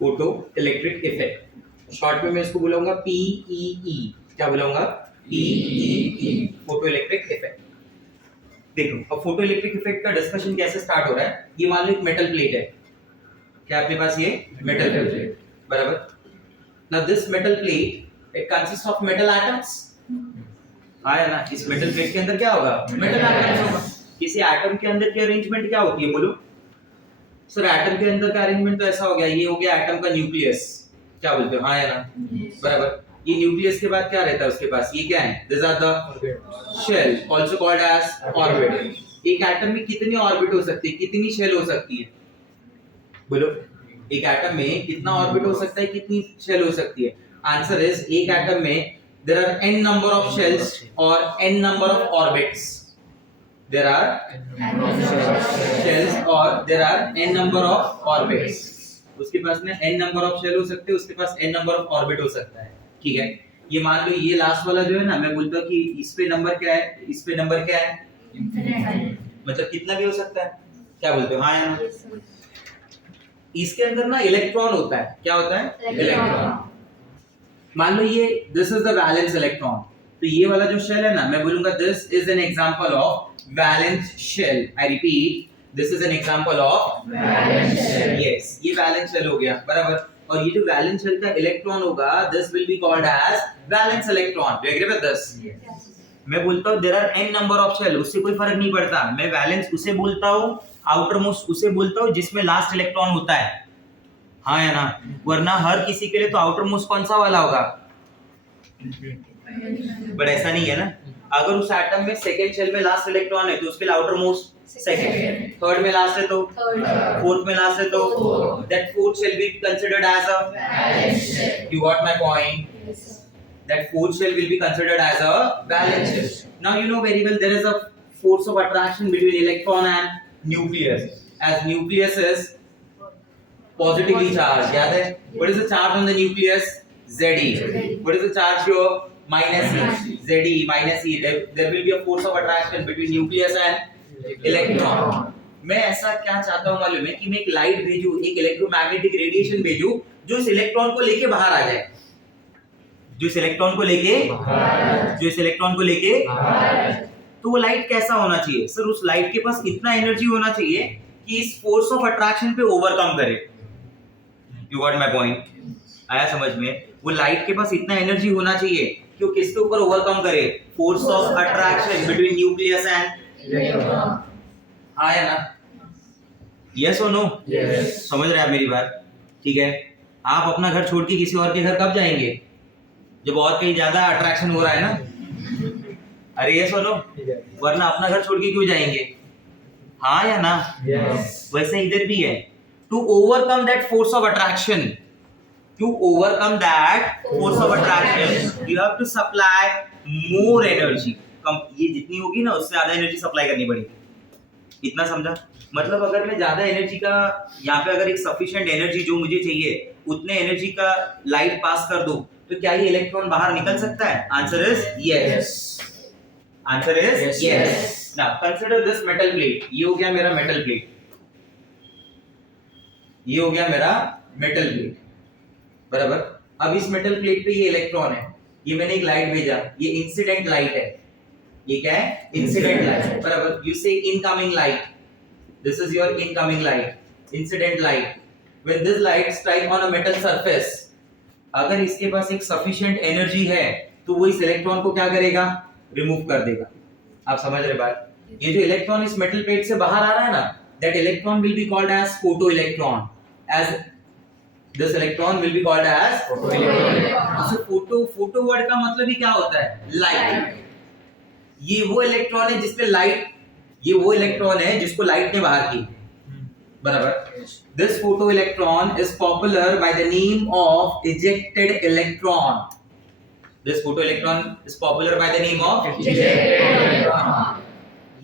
Photo electric effect, short में मैं इसको बुलाऊंगा PEE। क्या बुलाऊंगा? PEE, photo electric effect. देखो अब फोटो इलेक्ट्रिक इफेक्ट का डिस्कशन कैसे स्टार्ट हो रहा है। ये मान लो एक मेटल प्लेट है। क्या अपने पास ये मेटल प्लेट, बराबर। Now this metal plate it consist of metal atoms. आया ना, इस मेटल प्लेट के अंदर क्या होगा? मेटल एटम्स होगा। किसी एटम के अंदर की अरेंजमेंट क्या होती है बोलो? सर एटम के अंदर का अरेंजमेंट तो ऐसा हो गया, ये हो गया एटम का न्यूक्लियस। क्या बोलते हो? हाँ या ना? बराबर। ये न्यूक्लियस के बाद क्या रहता है उसके पास? ये क्या है? This are the shell, also called as orbit. एक एटम में कितनी ऑर्बिट हो सकती है, कितनी शेल हो सकती है बोलो? एक एटम में कितना ऑर्बिट हो सकता है, कितनी शेल हो सकती है? आंसर इज एक एटम में there are n number of shells और n number of orbits. There are shells or there are n number of orbits. उसके पास में n number of shell हो सकते हैं, उसके पास n number of orbit हो सकता है। ठीक है, ये मान लो ये लास्ट वाला जो है ना, मैं बोलता हूँ कि इस पे नंबर क्या है, इस पे नंबर क्या है, मतलब कितना भी हो सकता है। क्या बोलते हो? हाँ या ना? इसके अंदर ना इलेक्ट्रॉन होता है। क्या होता है? इलेक्ट्रॉन। मान लो ये this is the valence electron, तो ये वाला जो शेल है ना, मैं बोलूंगा this is an example of valence shell. I repeat, this is an example of valence shell. Yes, ये valence shell हो गया, बराबर। और ये जो valence shell का इलेक्ट्रॉन होगा, this will be called as valence electron. Do you agree with this? Yes. मैं बोलता हूँ there are n number of shell, उससे कोई फर्क नहीं पड़ता। मैं valence उसे बोलता हूँ, outer most उसे बोलता हूँ जिसमें last इलेक्ट्रॉन होता है। हाँ या ना? वरना हर किसी के लिए तो outer most कौन सा वाला होगा? बट ऐसा नहीं है ना। अगर उस एटम में सेकंड शेल में लास्ट इलेक्ट्रॉन है तो उसके लिए आउटर मोस्ट सेकंड, थर्ड में लास्ट है तो फोर्थ में लास्ट है तो that fourth shell be considered as a valence shell. You got my point? That fourth shell will be considered as a valence shell. Now you know very well there is a force of attraction between electron and nucleus, as nucleus is positively charged. याद है? What is the charge on the nucleus? Ze. What is the charge here? Minus E. Ze minus E. There will be a force of attraction between nucleus and electron. मैं ऐसा क्या चाहता हूँ मालूम है कि मैं एक लाइट भेजूं, एक इलेक्ट्रोमैग्नेटिक रेडिएशन भेजूं जो इस इलेक्ट्रॉन को लेके बाहर आ जाए, जो इस इलेक्ट्रॉन को लेके तो वो लाइट कैसा होना चाहिए? सर उस लाइट के पास इतना एनर्जी होना चाहिए कि इस फोर्स ऑफ अट्रैक्शन पे ओवरकम करे। You got my point? आया समझ में? वो लाइट के पास इतना एनर्जी होना चाहिए कि वो किसके ऊपर ओवरकम करे? Force of attraction between nucleus and electron. आया ना? यस और नो? यस। समझ रहे हैं आप मेरी बात? ठीक है। आप अपना घर छोड़ के किसी और के घर कब जाएंगे? जब और कहीं ज्यादा अट्रैक्शन हो रहा है ना। अरे यस और नो? वरना अपना घर छोड़ के क्यों जाएंगे? हाँ या ना? yes. वैसे इधर भी है। To overcome that force of attraction, you have to supply more energy. कम ये जितनी होगी ना उससे ज्यादा एनर्जी सप्लाई करनी पड़ेगी। इतना समझा? मतलब अगर मैं ज्यादा एनर्जी का यहाँ पे अगर एक सफिशिएंट एनर्जी जो मुझे चाहिए उतने एनर्जी का लाइट पास कर दूं तो क्या ये इलेक्ट्रॉन बाहर निकल सकता है? Answer is yes. Answer is yes. Now consider this metal plate. ये हो गया मेरा मेटल प्लेट, ये हो गया मेरा मेटल प्लेट, बराबर। अब इस मेटल प्लेट पे ये इलेक्ट्रॉन है, ये मैंने एक लाइट भेजा, ये इंसिडेंट लाइट है। ये क्या है? इंसिडेंट लाइट, बराबर। यू से incoming light, this is your incoming light, incident light. When this light strike on a metal surface, अगर इसके पास एक सफिशिएंट एनर्जी है तो वो इस इलेक्ट्रॉन को क्या करेगा? रिमूव कर देगा। आप समझ रहे बात? ये जो इलेक्ट्रॉन इस मेटल प्लेट से बाहर आ रहा है ना, that electron will be called as photoelectron. As this electron will be called as photoelectron. Photo word का मतलब ही क्या होता है? लाइट। ये वो इलेक्ट्रॉन है जिसपे लाइट, ये वो इलेक्ट्रॉन है जिसको लाइट ने बाहर की, बराबर। This photoelectron is popular by the name of ejected electron. This photoelectron is popular by the name of ejected electron.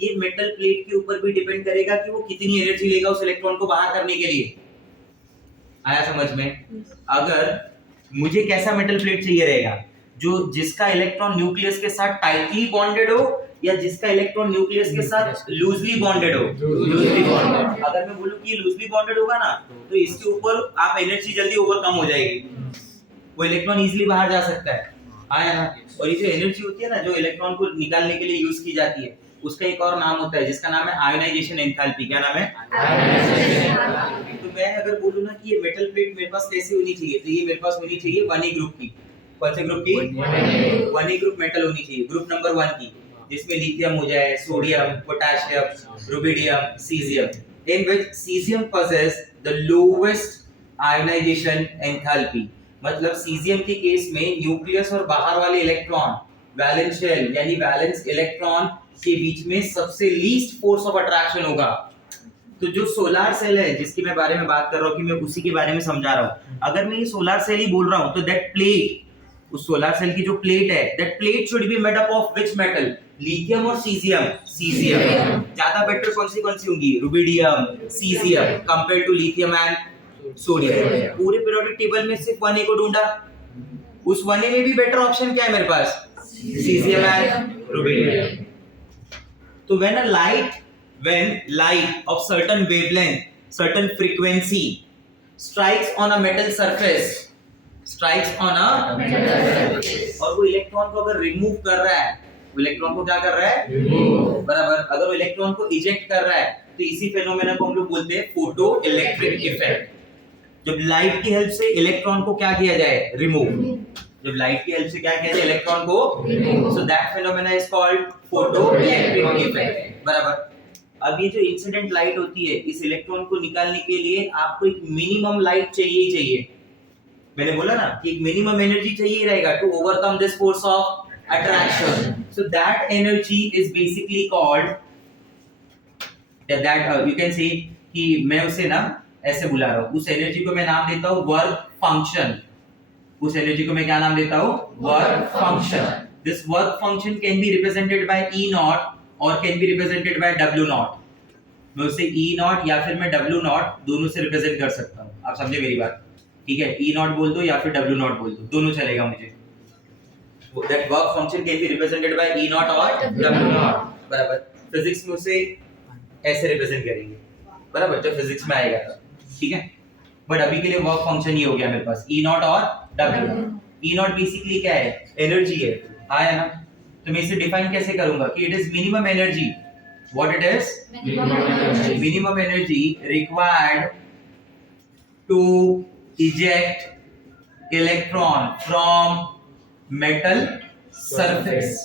ये मेटल प्लेट के ऊपर भी डिपेंड करेगा कि वो कितनी एनर्जी लेगा उस इलेक्ट्रॉन को बाहर करने के लिए। आया समझ में? अगर मुझे कैसा मेटल प्लेट चाहिए रहेगा? जो जिसका इलेक्ट्रॉन न्यूक्लियस के साथ टाइटली बॉन्डेड हो या जिसका इलेक्ट्रॉन न्यूक्लियस के साथ लूजली बॉन्डेड हो। लूजली बॉन्डेड, अगर मैं बोलूं कि ये लूजली बॉन्डेड होगा ना तो इसके ऊपर आप एनर्जी जल्दी ओवरकम हो जाएगी, वो इलेक्ट्रॉन इजीली बाहर जा सकता है। आया ना। और ये जो एनर्जी होती है ना जो इलेक्ट्रॉन को निकालने के लिए यूज की जाती है उसका एक और नाम होता है जिसका नाम है आयोनाइजेशन एंथैल्पी। क्या नाम है? तो मैं अगर बोलूं ना कि ये मेटल प्लेट मेरे पास कैसी होनी चाहिए तो ये मेरे पास होनी चाहिए 1A ग्रुप की। कौन से ग्रुप की? 1A ग्रुप मेटल होनी चाहिए, ग्रुप नंबर 1 की, जिसमें लिथियम हो जाए, sodium, potassium, rubidium, caesium. In which caesium possess the lowest ionization enthalpy। मतलब सीजियम के केस में न्यूक्लियस और बाहर वाले इलेक्ट्रॉन वैलेंस शेल यानी वैलेंस इलेक्ट्रॉन के बीच में सबसे लीस्ट फोर्स ऑफ अट्रैक्शन होगा। तो जो सोलर सेल है जिसकी मैं बारे में बात कर रहा हूँ कि मैं उसी के बारे में समझा रहा हूँ, अगर मैं ये सोलर सेल ही बोल रहा हूँ तो दैट प्लेट, उस सोलर सेल की जो प्लेट है, that plate should be made up of which metal? Lithium और सीजियम। सीजियम। ज्यादा बेटर कौन सी होंगी? Rubidium, caesium compare to lithium and sodium. पूरे पीरियोडिक टेबल में सिर्फ 1A को ढूंढा, उस 1A में भी बेटर ऑप्शन क्या है मेरे पास? Caesium and rubidium. तो when light of certain wavelength, certain frequency strikes on a metal surface, और वो इलेक्ट्रॉन को अगर रिमूव कर रहा है, वो इलेक्ट्रॉन को क्या कर रहा है? रिमूव। बराबर। अगर वो इलेक्ट्रॉन को इजेक्ट कर रहा है तो इसी फेनोमेना को हम लोग बोलते हैं फोटो इलेक्ट्रिक इफेक्ट। जब लाइट की हेल्प से इलेक्ट्रॉन को क्या किया जाए? रिमूव। जब लाइट की हेल्प से क्या किया जाए? इलेक्ट्रॉन को remove. So that phenomena is called photo electric effect. बराबर। अब ये जो इंसिडेंट लाइट होती है, इस इलेक्ट्रॉन को निकालने के लिए आपको एक मिनिमम लाइट चाहिए ही चाहिए। मैंने बोला ना कि एक मिनिमम एनर्जी चाहिए रहेगा to overcome this force of attraction. So that energy is basically called that you can say कि मैं उसे ना ऐसे बुला रहा हूं, उस एनर्जी को मैं नाम देता हूं वर्क फंक्शन। उस एनर्जी को मैं क्या नाम देता हूं? Work function. This work function can be represented by E naught or can be represented by W naught. मैं उसे E नॉट या फिर मैं W नॉट दोनों से रिप्रेजेंट कर सकता हूं। आप समझे मेरी बात? ठीक है, E नॉट बोल दो या फिर W नॉट बोल दो, दोनों चलेगा मुझे। That work function can be represented by E naught और W नॉट। बराबर। फिजिक्स में उसे ऐसे रिप्रेजेंट करेंगे, बराबर, जब फिजिक्स में आएगा तब। ठीक है, बट अभी के लिए वर्क फंक्शन ये हो गया मेरे पास, E नॉट और W not. E not basically क्या है? एनर्जी है। आया ना। तो मैं इसे डिफाइन कैसे करूंगा कि it is minimum energy. What it is? Minimum energy required to eject electron from metal surface.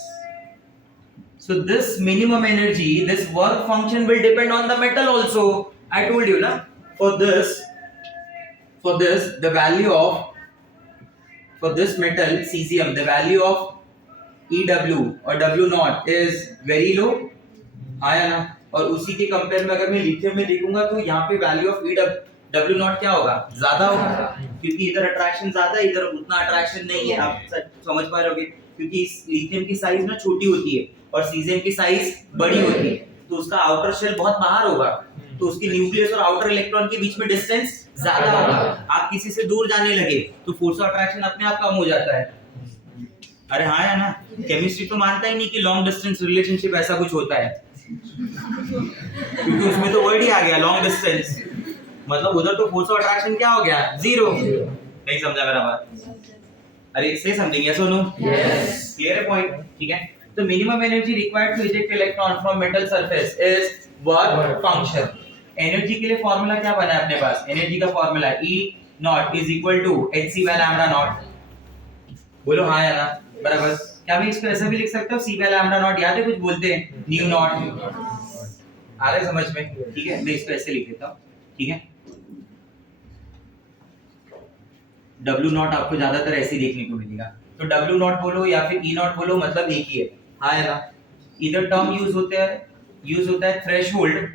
So this minimum energy, this work function will depend on the metal also. I told you na, for this the value of, for this metal cesium, the value of EW or W naught is very low। आया ना। और उसी के compare में अगर मैं lithium में देखूंगा तो यहाँ पे वैल्यू ऑफ W नॉट क्या होगा? ज्यादा होगा, क्योंकि इधर अट्रैक्शन ज्यादा है, इधर उतना अट्रैक्शन नहीं है। आप समझ पा रहे होगे, क्योंकि इस लिथियम की साइज ना छोटी होती है और सीजियम की साइज बड़ी होती है, तो उसका आउटर शेल बहुत बाहर होगा, तो उसके न्यूक्लियस और आउटर इलेक्ट्रॉन के बीच में डिस्टेंस ज्यादा होगा। आप किसी से दूर जाने लगे तो फोर्स ऑफ अट्रैक्शन अपने आप कम हो जाता है। अरे हाँ या ना, केमिस्ट्री तो मानता ही नहीं कि लॉन्ग डिस्टेंस रिलेशनशिप ऐसा कुछ होता है, क्योंकि उसमें तो वर्ड ही आ गया लॉन्ग डिस्टेंस, मतलब उधर तो फोर्स ऑफ अट्रैक्शन क्या हो गया? जीरो। नहीं समझा मेरा बात? अरे से समथिंग, यस और नो? यस। क्लियर है पॉइंट? ठीक है। तो minimum energy required to eject electron from metal surface is work function. Energy के लिए फार्मूला क्या बना है अपने पास? एनर्जी का formula E naught is equal to hc by lambda naught. बोलो हाँ या ना? बराबर। क्या मैं इसको ऐसा भी लिख सकता हूँ? C बाय लैम्डा नॉट, याद है कुछ बोलते हैं न्यू नॉट। आ रहा है समझ में? ठीक है, मैं इसको ऐसे लिख देता हूँ। ठीक है, W नॉट आपको ज्यादातर ऐसे ही देखने को मिलेगा, तो W नॉट बोलो या फिर E नॉट बोलो, मतलब एक ही है। हाँ है ना। इधर टर्म यूज होता है थ्रेशोल्ड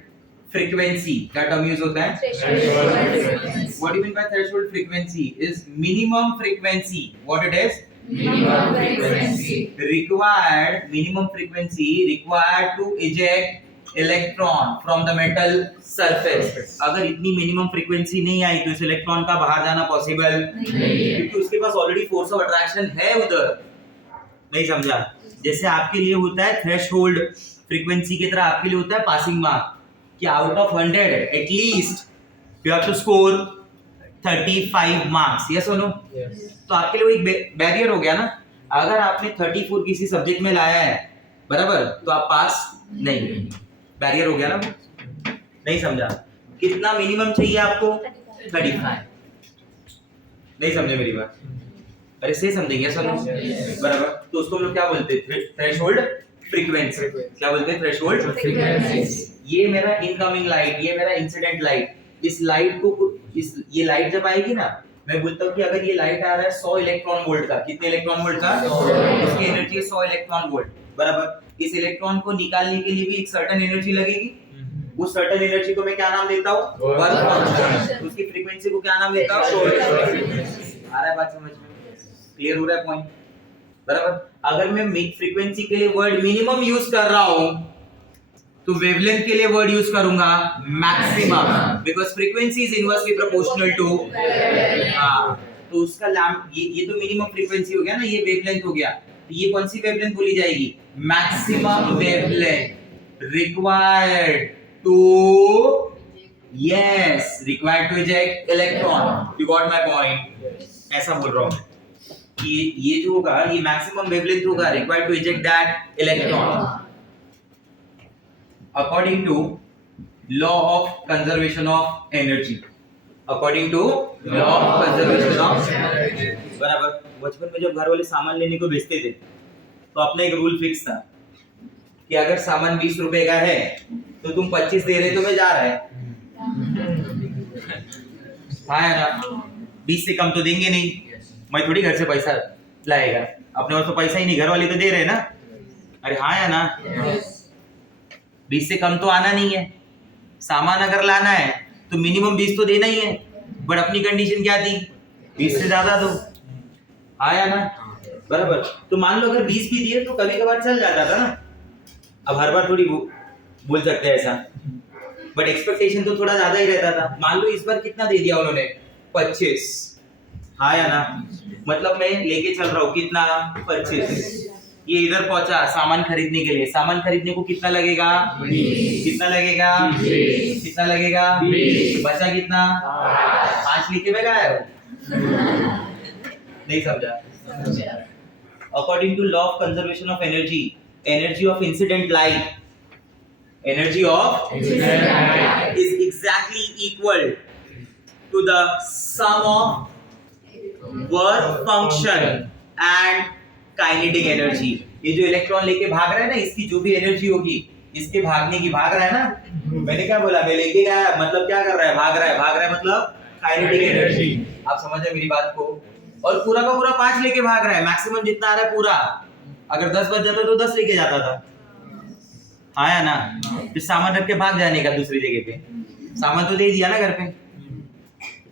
फ्रीक्वेंसी। क्या टर्म यूज होता है? What do you mean by threshold frequency? Is minimum frequency. What it is? minimum frequency required to eject electron from the metal surface। अगर इतनी मिनिमम फ्रीक्वेंसी नहीं आई तो इस इलेक्ट्रॉन का बाहर जाना पॉसिबल नहीं है, क्योंकि उसके पास ऑलरेडी फोर्स ऑफ अट्रैक्शन है उधर। नहीं समझा? जैसे आपके लिए होता है थ्रेशोल्ड फ्रीक्वेंसी की तरह आपके लिए होता है पासिंग मार्क कि out of 100 at least you have to score 35 marks, yes और नो? तो आपके लिए वो एक बैरियर हो गया ना। अगर आपने 34 किसी सब्जेक्ट में लाया है बराबर, तो आप पास नहीं, बैरियर हो गया ना। नहीं समझा? कितना मिनिमम चाहिए आपको? 35। नहीं समझे मेरी बात? अरे से समझेंगे सर बराबर। तो उसको हम लोग क्या बोलते हैं? Threshold frequency. क्या बोलते हैं? Threshold frequency. ये मेरा इनकमिंग लाइट, ये मेरा इंसिडेंट लाइट। इस लाइट को ये लाइट जब आएगी ना, मैं बोलता हूँ कि अगर ये लाइट आ रहा है 100 इलेक्ट्रॉन वोल्ट का, कितने इलेक्ट्रॉन वोल्ट का? उसकी एनर्जी है 100 इलेक्ट्रॉन वोल्ट बराबर। इस इलेक्ट्रॉन को निकालने के लिए भी एक सर्टेन एनर्जी लगेगी। उस सर्टेन एनर्जी को मैं क्या नाम देता हूँ? Work function. उसकी फ्रीक्वेंसी को क्या नाम देता हूँ? आ रहा है बात समझ में? क्लियर हो रहा है पॉइंट बराबर? अगर मैं फ्रीक्वेंसी के लिए वर्ड मिनिमम यूज कर रहा हूं तो वेवलेंथ के लिए वर्ड यूज करूंगा maximum, because frequency is inversely proportional to. तो उसका ये तो मिनिमम फ्रीक्वेंसी हो गया ना, ये वेवलेंथ हो गया। तो ये कौन सी वेवलेंथ बोली जाएगी? Maximum wavelength required to required to eject electron. You got my point? ऐसा बोल रहा हूं कि ये जो होगा ये मैक्सिमम वेवलेंथ होगा required to eject that electron according to law of conservation of energy। according to law of conservation of energy बराबर। बचपन में जब घर वाले सामान लेने को भेजते थे तो अपना एक रूल फिक्स था कि अगर सामान 20 रुपए का है तो तुम 25 दे रहे तो मैं जा रहा है। हाँ है ना? 20 से कम तो देंगे नहीं, मैं थोड़ी घर से पैसा लाएगा, अपने पास तो पैसा ही नहीं, घर वाले तो दे रहे हैं ना। अरे हाँ है ना? 20 से कम तो आना नहीं है। सामान अगर लाना है तो मिनिमम 20 तो देना ही है, बट अपनी कंडीशन क्या थी? 20 से ज्यादा दो। आया ना बराबर? तो मान लो अगर 20 भी दिए तो कभी कभार चल जाता था ना। अब हर बार थोड़ी बोल सकते हैं ऐसा, बट एक्सपेक्टेशन तो थोड़ा ज्यादा ही रहता था। मान लो इस बार कितना दे दिया उन्होंने? 25। हाँ या ना? मतलब मैं लेके चल रहा हूँ कितना? 25। ये इधर पहुंचा सामान खरीदने के लिए। सामान खरीदने को कितना लगेगा? 20। कितना लगेगा? 20। कितना लगेगा? 20। बचा कितना? 5 लेके मैं गया नहीं समझा? According to law of conservation of energy, energy of incident light, energy of incident light is exactly equal to the sum of work function and kinetic energy. ये जो इलेक्ट्रॉन लेके भाग रहा है ना, इसकी जो भी एनर्जी होगी, इसके भागने की, भाग रहा है ना, मैंने क्या बोला? मैं लेके गया मतलब क्या कर रहा है? भाग रहा है। भाग रहा है मतलब काइनेटिक एनर्जी। आप समझ रहे मेरी बात को? और पूरा का पूरा 5 लेके भाग रहा है, मैक्सिमम जितना आ रहा है पूरा। अगर 10 बच जाता तो 10 लेके जाता था। हाँ या ना? फिर सामान रख के भाग जाने का दूसरी जगह पे। सामान तो दे दिया ना घर पे,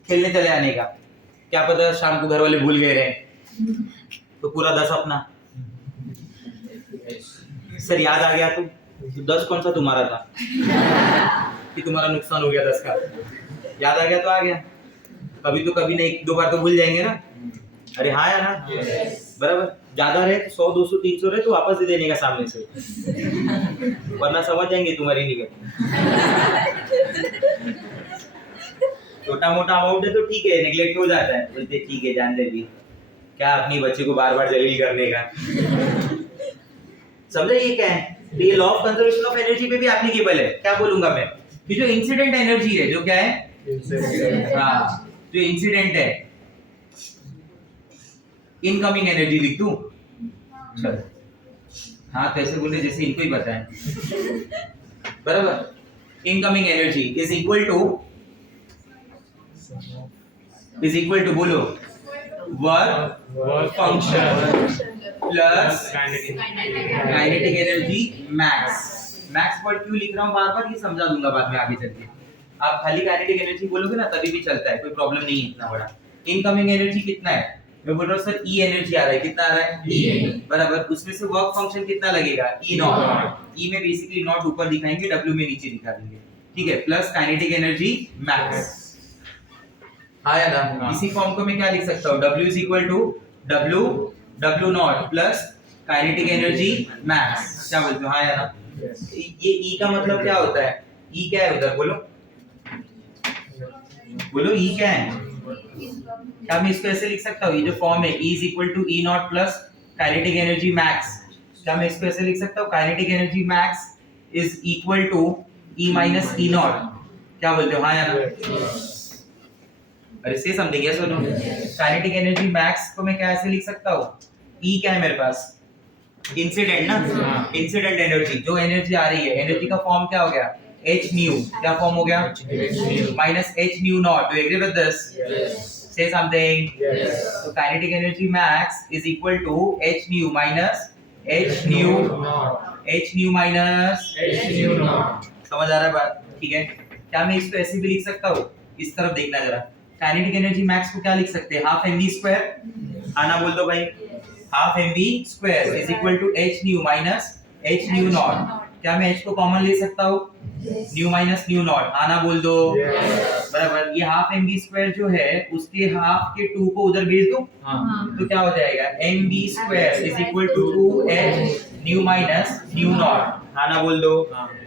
खेलने चले आने का। क्या पता शाम को घर वाले भूल गए रहे तो पूरा 10 अपना। सर याद आ गया तो 10 कौन सा तुम्हारा था कि तुम्हारा नुकसान हो गया 10 का? याद आ गया तो आ गया। कभी तो कभी नहीं, 1-2 बार तो भूल जाएंगे ना। अरे हाँ या ना बराबर? ज्यादा रहे तो 100, 200, 300 रहे तो वापस दे देने का सामने से, वरना समझ जाएंगे तुम्हारी निगत। छोटा मोटा अमाउंट है तो ठीक है, नेग्लेक्ट हो जाता है, बोलते ठीक है जान दे भी, क्या अपनी बच्चे को बार बार जलील करने का। समझे ये क्या है? ये law of conservation of energy पे भी एप्लीकेबल है। क्या बोलूंगा मैं कि जो इंसिडेंट एनर्जी है, जो क्या है? हाँ, जो इंसिडेंट है, इनकमिंग एनर्जी लिख दूं? चल हाँ, तो ऐसे बोले जैसे इनको ही पता है बराबर। Incoming energy is equal to बोलो work function plus kinetic energy max. Max word क्यों लिख रहा हूँ बार बार, ये समझा दूंगा बाद में आगे चल के। आप खाली काइनेटिक एनर्जी बोलोगे ना तभी भी चलता है, कोई प्रॉब्लम नहीं है इतना बड़ा। इनकमिंग एनर्जी कितना है? मैं बोल रहा हूँ सर ई एनर्जी आ रहा है, कितना आ रहा है? ई बराबर। उसमें से वर्क फंक्शन कितना लगेगा? ई नॉट। ई में बेसिकली नॉट ऊपर दिखाएंगे, डब्ल्यू में नीचे दिखा देंगे, ठीक है। Plus kinetic energy max. आया ना? इसी फॉर्म को मैं क्या लिख सकता हूँ? W is equal to W naught plus kinetic energy max. क्या बोलते हो, हाँ या ना? ये E का मतलब क्या होता है? E क्या है उधर, बोलो बोलो, E क्या है? क्या मैं इसको ऐसे लिख सकता हूँ? ये जो फॉर्म है E is equal to E naught plus kinetic energy max, क्या मैं इसको ऐसे लिख सकता हूँ? Kinetic energy max is equal to E minus E naught. क्या बोलते हो, हाँ या ना? अरे से समझेंगे या सुनो? काइनेटिक एनर्जी मैक्स को मैं क्या ऐसे लिख सकता हूँ? E क्या है मेरे पास? इंसिडेंट ना, इंसिडेंट एनर्जी, जो एनर्जी आ रही है, एनर्जी का फॉर्म क्या हो गया? h new. क्या फॉर्म हो गया? Minus h nu naught. Do you agree with this? Say something. तो kinetic energy max is equal to h nu minus h nu minus h nu naught. समझ आ रहा है बात? ठीक है। क्या मैं इसको ऐसे भी लिख सकता हूँ? इस तरफ देखना जरा। काइनेटिक एनर्जी मैक्स को क्या लिख सकते हैं? Half mv square. आना बोल दो भाई। Half mv square is equal to h nu minus h nu naught. क्या मैं h को कॉमन ले सकता हूँ? Nu minus nu naught. आना बोल दो। बराबर। ये हाफ mv स्क्वायर जो है उसके हाफ के 2 को उधर भेज दूं, तो क्या हो जाएगा? mv square is equal to 2h nu minus nu naught. आना बोल दो।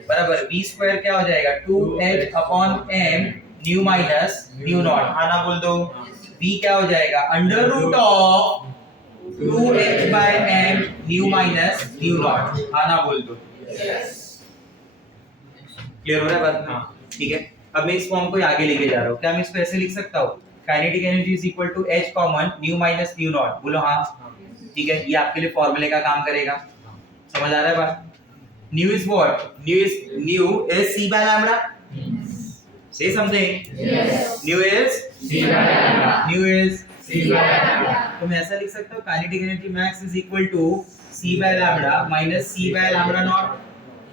बराबर। v स्क्वायर क्या हो जाएगा? 2h upon m nu minus nu naught. आना बोल दो। v क्या हो जाएगा? Under root of 2h by m nu minus nu naught. आना बोल दो। क्लियर हो रहा है बात? हाँ, ठीक है। अब मैं इस फॉर्म को आगे लेके जा रहा हूँ। क्या मैं इसको ऐसे लिख सकता हूँ? Kinetic energy is equal to h common nu minus nu naught. बोलो हाँ। ठीक है, ये आपके लिए फॉर्मूले का काम करेगा। समझ आ रहा है बात? New is what? New is c by lambda। Say something. Yes. New is c by lambda. New is c by lambda. तो मैं ऐसा लिख सकता हूँ kinetic energy max is equal to c by lambda minus c by lambda naught.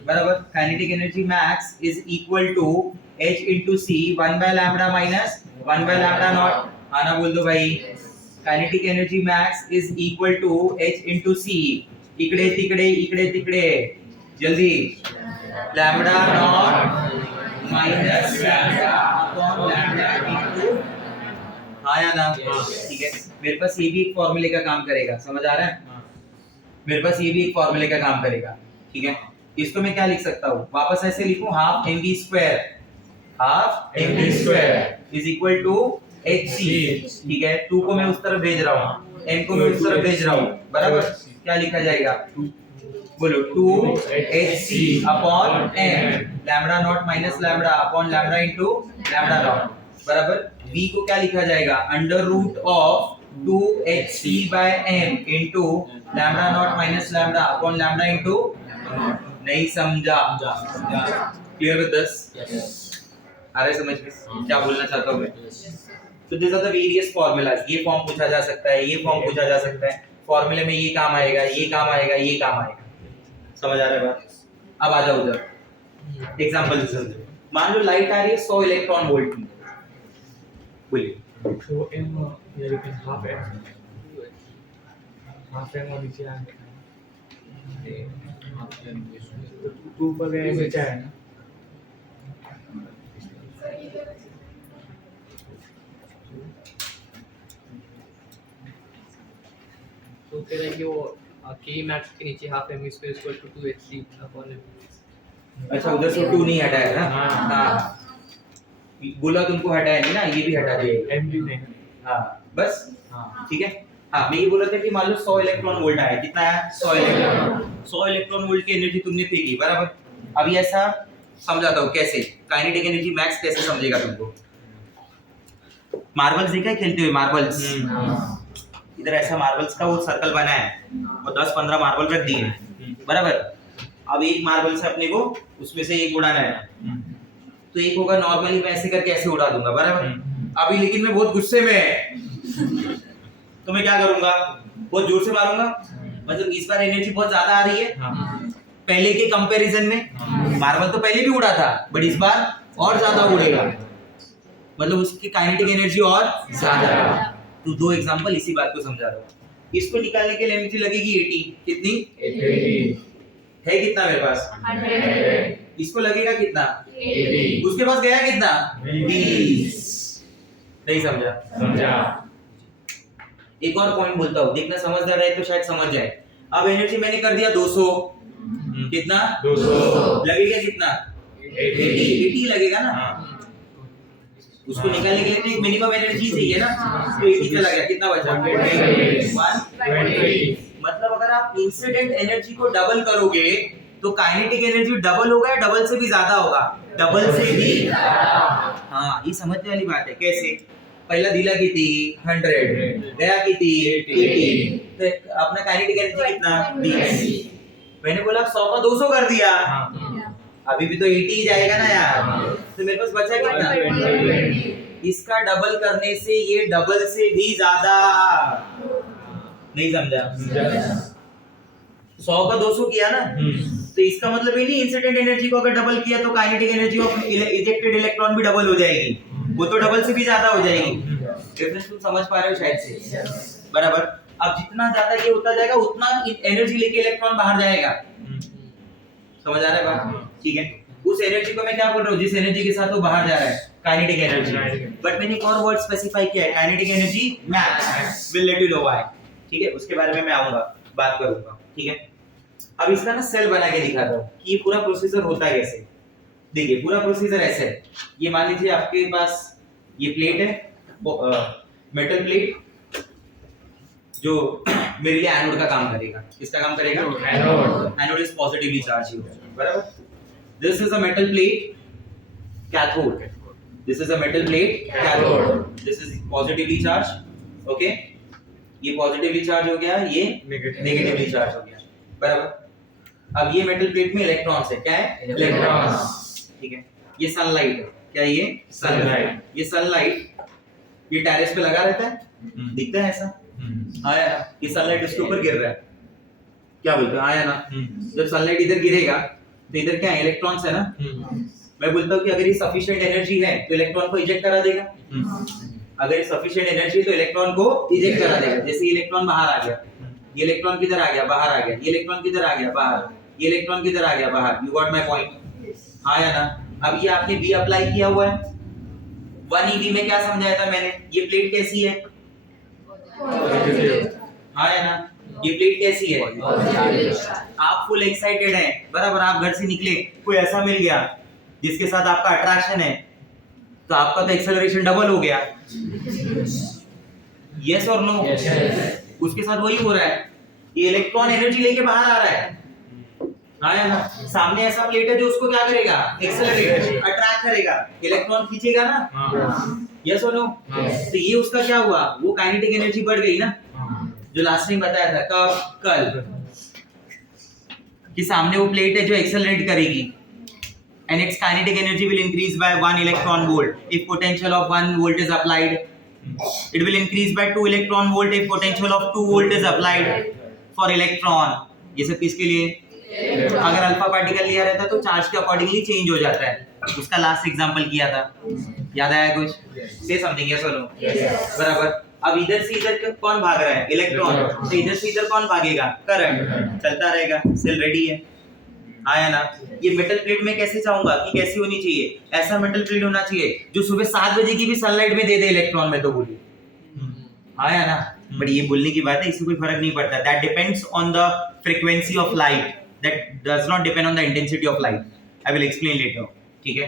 बराबर। Kinetic energy max is equal to h into c 1 by lambda minus 1 by lambda naught. आना बोल दो भाई। Kinetic energy max is equal to h into c, इकड़े तिकड़े इकड़े तिकड़े, जल्दी, lambda naught minus lambda upon lambda into, हाँ या ना? ठीक है। मेरे पास ये भी एक फॉर्मूले का काम करेगा। समझ आ रहा है? मेरे पास ये भी एक फॉर्मूले का काम करेगा। ठीक है। इसको मैं क्या लिख सकता हूँ? वापस ऐसे लिखूं, half mv square is equal to hc। ठीक है। 2 को मैं उस तरफ भेज रहा हूँ, m को मैं उस तरफ भेज रहा हूँ। बराबर। क्या लिखा जाएगा? बोलो 2hc upon m lambda naught minus lambda upon lambda into lambda naught. बराबर। v को क्या लिखा जाएगा? अंडर रूट ऑफ 2hc by m into lambda naught minus lambda upon lambda into, नहीं समझा? Clear with this? आ रहा है समझ में क्या बोलना चाहता हूं मैं? तो this are the various formulas. ये फॉर्म पूछा जा सकता है, ये फॉर्म पूछा जा सकता है। फार्मूले में ये काम आएगा, ये काम आएगा, ये काम आएगा। समझ आ रहा है बात? अब आ जाओ उधर। एग्जांपल से समझो। मान लो लाइट आ रही है 100 इलेक्ट्रॉन वोल्ट की। बोलिए। So m here you can half m और नीचे आएगा 2 पर गया नीचे है ना। तो कह रहा है कि वो k मैक्स के नीचे half m square equal to 2hc upon m। अच्छा, उधर से 2 नहीं हटाया ना? हाँ, बोला तुमको हटाया नहीं ना, ये भी हटा दिया। m भी नहीं। हाँ बस। हाँ ठीक है। हाँ, मैं ये बोल रहा था कि मान लो 100 इलेक्ट्रॉन वोल्ट आया। कितना आया? 100 इलेक्ट्रॉन। 100 इलेक्ट्रॉन वोल्ट की एनर्जी तुमने फेंकी। बराबर। अभी ऐसा समझाता हूँ कैसे काइनेटिक एनर्जी मैक्स कैसे समझेगा तुमको। मार्बल्स देखा है खेलते हुए? मार्बल्स। इधर ऐसा मार्बल्स का वो सर्कल बना है और 10-15 मार्बल रख दिए। बराबर। अब एक मार्बल से अपने को उसमें से एक उड़ाना है, तो एक होगा नॉर्मली मैं ऐसे करके ऐसे उड़ा दूंगा। बराबर। अभी लेकिन मैं बहुत गुस्से में तो मैं क्या करूंगा? बहुत जोर से मारूंगा। मतलब इस बार एनर्जी बहुत ज्यादा आ रही है पहले के कंपैरिजन में। मार्बल तो पहले भी उड़ा था बट इस बार और ज्यादा उड़ेगा, मतलब उसकी काइनेटिक एनर्जी और ज्यादा। तो 2 एग्जांपल इसी बात को समझा रहा हूँ। इसको निकालने के लिए एनर्जी लगेगी 80। कितनी? 80 है। कितना मेरे पास? 100। इसको लगेगा कितना? 80। उसके पास गया कितना? 20। नहीं समझा? समझा। एक और पॉइंट बोलता हूँ, देखना समझदार है तो शायद समझ जाए। अब एनर्जी मैंने कर दिया 200, कितना 200 लगेगा, कितना 80 लगेगा ना। उसको निकालने के लिए तो एक मिनिमम एनर्जी चाहिए ना, तो 80 चला गया, कितना बचा 120। मतलब अगर आप इंसिडेंट एनर्जी को डबल करोगे तो काइनेटिक एनर्जी डबल होगा या डबल से भी ज्यादा होगा, डबल से भी। हाँ, ये समझने वाली बात है। कैसे? पहला दिला किती 100, गया किती 80, तो अपना काइनेटिक एनर्जी कितना 20। मैंने बोला 100 का 200 कर दिया, अभी भी तो 80 ही जाएगा ना यार, तो मेरे पास बचा कितना। इसका डबल करने से ये डबल से भी ज्यादा, नहीं समझा? 100 का 200 किया ना, तो इसका मतलब ये नहीं इंसिडेंट एनर्जी को अगर डबल किया तो kinetic energy of ejected electron भी डबल हो जाएगी, वो तो डबल से भी ज्यादा हो जाएगी। डिफरेंस तुम समझ पा रहे हो शायद से, बराबर। अब जितना ज्यादा ये होता जाएगा उतना एनर्जी लेके इलेक्ट्रॉन बाहर जाएगा, समझ आ रहा है बात? ठीक है, उस एनर्जी को मैं क्या बोल रहा हूँ, जिस एनर्जी के साथ वो बाहर जा रहा है, काइनेटिक एनर्जी। बट मैंने एक और वर्ड स्पेसिफाई किया है, kinetic energy max, will let you know why. ठीक है, उसके बारे में मैं आऊंगा, बात करूंगा। ठीक है, अब इसका ना सेल बना के दिखाता हूँ कि ये पूरा प्रोसीजर होता है कैसे। देखिए पूरा प्रोसीजर ऐसे है, ये मान लीजिए आपके पास ये प्लेट है, मेटल प्लेट, जो मेरे लिए एनोड का काम करेगा। किसका काम करेगा? एनोड इज पॉजिटिवली चार्ज, बराबर। This is a metal plate, cathode. This is a metal plate, cathode. This is positively charge, okay. ये पॉजिटिवली चार्ज हो गया, ये नेगेटिवली चार्ज हो गया, बराबर। अब ये मेटल प्लेट में इलेक्ट्रॉन्स है, क्या है? इलेक्ट्रॉन्स। ठीक है, ये सनलाइट है, क्या ये? सनलाइट। ये सनलाइट ये टेरेस पे लगा रहता है, दिखता है ऐसा, आया ना? ये सनलाइट इसके ऊपर गिर रहा है, क्या बोलते हैं, आया ना? जब सनलाइट इधर गिरेगा तो इधर क्या है? इलेक्ट्रॉन्स है ना। मैं बोलता हूँ कि अगर ये सफिशिएंट एनर्जी है तो इलेक्ट्रॉन को इजेक्ट करा देगा। अगर ये सफिशिएंट एनर्जी है तो इलेक्ट्रॉन को इजेक्ट करा देगा। जैसे इलेक्ट्रॉन बाहर आ गया, ये इलेक्ट्रॉन किधर आ गया? बाहर आ गया। ये इलेक्ट्रॉन किधर आ गया? बाहर। ये इलेक्ट्रॉन किधर आ गया? बाहर। यू गॉट माय पॉइंट, आया ना? अब ये आपने बी अप्लाई किया हुआ है। 1 eV में क्या समझाया था मैंने? ये प्लेट कैसी है? आया ना? ये प्लेट कैसी है? आप फुल एक्साइटेड हैं, बराबर। आप घर से निकले, कोई ऐसा मिल गया जिसके साथ आपका अट्रैक्शन है, तो आपका तो एक्सेलरेशन डबल हो गया। यस और नो? उसके साथ वही हो रहा है, ये इलेक्ट्रॉन एनर्जी लेके बाहर आ रहा है, आया ना? सामने ऐसा प्लेट है जो उसको क्या करेगा? एक्सेलरेट, अट्रैक्ट करेगा, इलेक्ट्रॉन खींचेगा ना। यस और नो? तो ये उसका क्या हुआ? वो काइनेटिक एनर्जी बढ़ गई ना, जो लास्ट टाइम बताया था, कब? कल, कि सामने वो प्लेट है जो एक्सेलरेट करेगी, and its kinetic energy will increase by 1 electron volt if potential of 1 volt is applied. It will increase by 2 electron volt if potential of 2 volt is applied for electron. ये सब किसके लिए? अगर alpha particle लिया रहता तो charge के accordingly change हो जाता है। उसका लास्ट एग्जांपल किया था, याद आया कुछ? से समथिंग, यस और नो? बराबर। अब इधर से इधर कौन भाग रहा है? इलेक्ट्रॉन। तो इधर से इधर कौन भागेगा? करंट चलता रहेगा। सेल रेडी है, आया ना? ये मेटल प्लेट में कैसे चाहूंगा कि कैसी होनी चाहिए? ऐसा मेटल प्लेट होना चाहिए जो सुबह 7 बजे की भी सनलाइट में दे दे इलेक्ट्रॉन में, तो बोलिए, आया ना? बट ये बोलने की बात है, इससे कोई फर्क नहीं पड़ता। That depends on the frequency of light, that does not depend on the intensity of light. I will explain letter, ठीक है?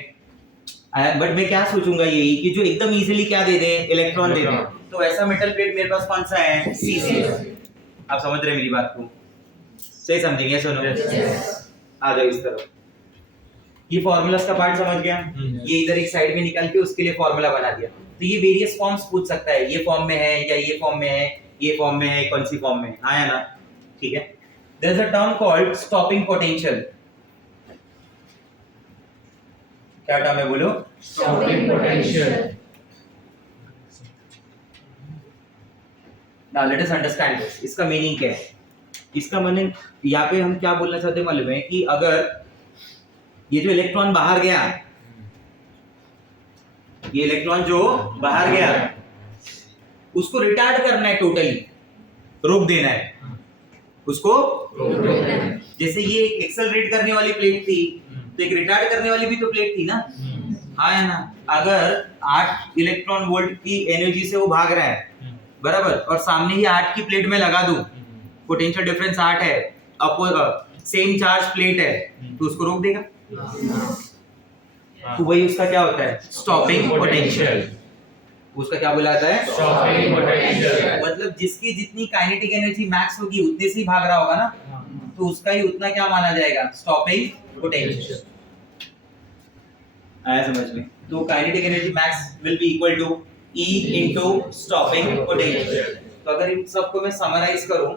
बट मैं क्या सोचूंगा यही कि जो एकदम इजीली क्या दे दे? इलेक्ट्रॉन दे दे। तो ऐसा मेटल प्लेट मेरे पास कौन सा है? Cc। आप समझ रहे हैं मेरी बात को? सही समझेंगे, यस और नो? आ जाओ इस तरफ। ये फॉर्मूलास का पार्ट समझ गया? ये इधर एक साइड में निकाल के उसके लिए फॉर्मूला बना दिया। तो ये वेरियस फॉर्म्स पूछ सकता है, ये फॉर्म में है या ये फॉर्म में है, ये फॉर्म में है, कौन सी फॉर्म में, आया ना? ठीक है। There is a term called stopping potential. क्या टर्म है बोलो? Stopping potential. Now let us understand this. इसका मीनिंग क्या है? इसका मीनिंग यहाँ पे हम क्या बोलना चाहते हैं मालूम है? कि अगर ये जो इलेक्ट्रॉन बाहर गया, ये इलेक्ट्रॉन जो बाहर गया, उसको रिटार्ड करना है, टोटली रोक देना है उसको। जैसे ये एक एक्सेलरेट करने वाली प्लेट थी, तो एक रिटार्ड करने वाली भी तो प्लेट थी ना, हाँ ना? अगर 8 इलेक्ट्रॉन वोल्ट की एनर्जी से वो भाग रहा है, बराबर, और सामने ही 8 की प्लेट में लगा दूं, पोटेंशियल डिफरेंस 8 है, सेम चार्ज प्लेट है, तो उसको रोक देगा। तो वही उसका क्या होता है, स्टॉपिंग पोटेंशियल। उसका क्या बोला जाता है, स्टॉपिंग पोटेंशियल। मतलब जिसकी जितनी काइनेटिक एनर्जी मैक्स होगी उतने से ही भाग रहा होगा ना, तो उसका ही उतना क्या माना जाएगा, स्टॉपिंग पोटेंशियल। आया समझ में? तो kinetic energy max will be equal to E into stopping potential. तो अगर इन सबको मैं समराइज करूं